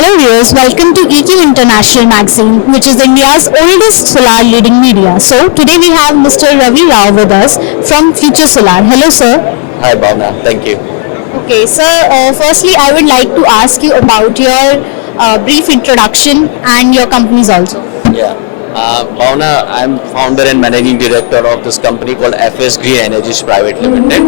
Hello viewers, welcome to EQ International Magazine, which is India's oldest solar leading media. So today we have Mr. Ravi Rao with us from Future Solar. Hello sir. Hi Bhavna, thank you. Okay sir, firstly I would like to ask you about your brief introduction and your companies also. Yeah, Bhavna, I'm founder and managing director of this company called FS Green Energies Private Limited.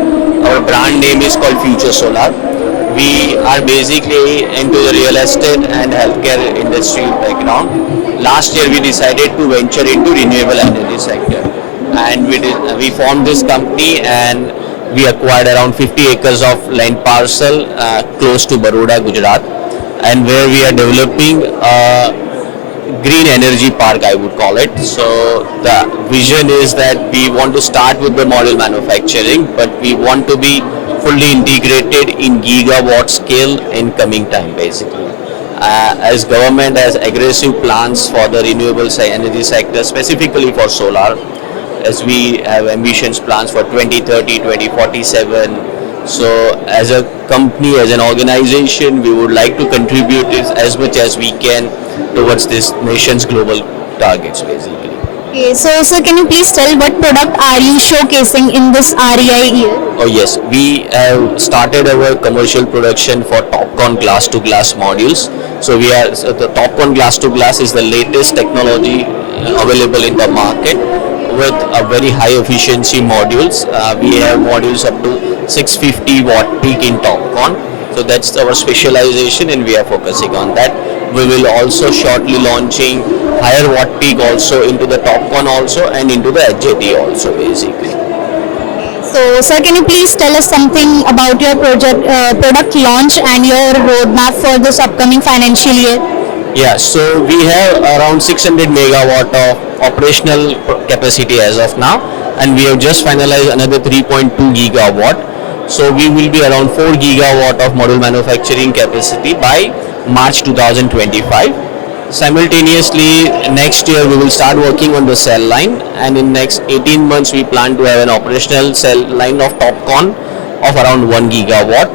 Our brand name is called Future Solar. We are basically into the real estate and healthcare industry background. Last year we decided to venture into renewable energy sector, and we formed this company and we acquired around 50 acres of land parcel close to Baroda, Gujarat, and where we are developing a green energy park, I would call it. So the vision is that we want to start with the module manufacturing, but we want to be fully integrated in gigawatt scale in coming time, basically. As government has aggressive plans for the renewable energy sector, specifically for solar, as we have ambitious plans for 2030, 2047. So as a company, as an organization, we would like to contribute as much as we can towards this nation's global targets, basically. Okay, so sir, can you please tell what product are you showcasing in this REI year? Oh yes, we have started our commercial production for TOPCon glass to glass modules. So the TOPCon glass to glass is the latest technology available in the market with a very high efficiency modules. We have modules up to 650 watt peak in TOPCon. So that's our specialization and we are focusing on that. We will also shortly launching higher watt peak also into the TOPCon also and into the HJT also, basically. So sir, can you please tell us something about your product launch and your roadmap for this upcoming financial year? Yeah, so we have around 600 megawatt of operational capacity as of now, and we have just finalized another 3.2 gigawatt. So we will be around 4 gigawatt of module manufacturing capacity by March 2025. Simultaneously, next year we will start working on the cell line, and in next 18 months we plan to have an operational cell line of TOPCon of around 1 gigawatt,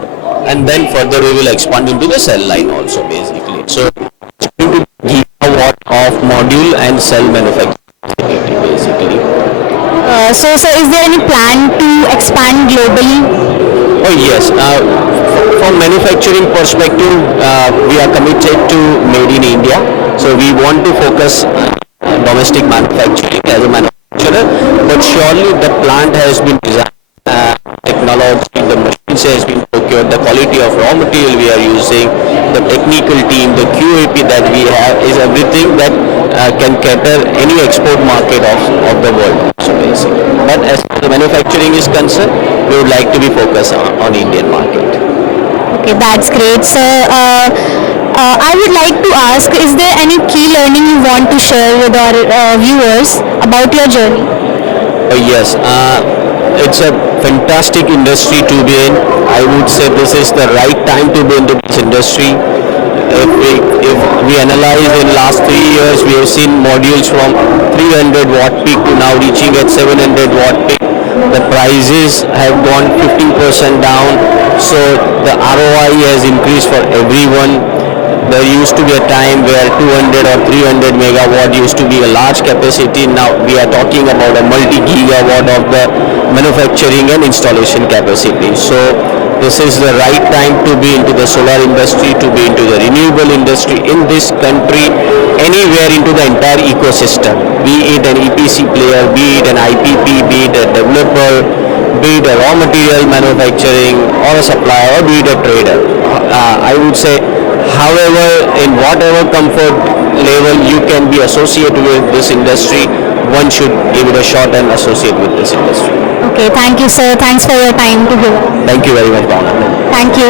and then further we will expand into the cell line also, basically. So it's going to be gigawatt of module and cell manufacturing, basically. So sir, is there any plan to expand globally? Oh yes, from manufacturing perspective, we are committed to made in India. So we want to focus on domestic manufacturing as a manufacturer, but surely the plant has been designed, technology, the machines has been procured, the quality of raw material we are using, the technical team, the QAP that we have is everything that can cater any export market of the world. So basically, but as far as the manufacturing is concerned, we would like to be focused on Indian market. Okay, that's great, sir. I would like to ask, is there any key learning you want to share with our viewers about your journey? Yes, it's a fantastic industry to be in. I would say this is the right time to be into this industry. If we analyze in last 3 years, we have seen modules from 300 watt peak to now reaching at 700 watt peak. The prices have gone 15% down, so the ROI has increased for everyone. There used to be a time where 200 or 300 megawatt used to be a large capacity. Now we are talking about a multi-gigawatt of the manufacturing and installation capacity. So this is the right time to be into the solar industry, to be into the renewable industry in this country, anywhere into the entire ecosystem, be it an EPC player, be it an IPP, be it a developer, be it a raw material manufacturing or a supplier, or be it a trader. I would say, however, in whatever comfort level you can be associated with this industry, one should give it a shot and associate with this industry. Okay, thank you, sir. Thanks for your time to give. Thank you very much, Bhavna. Thank you.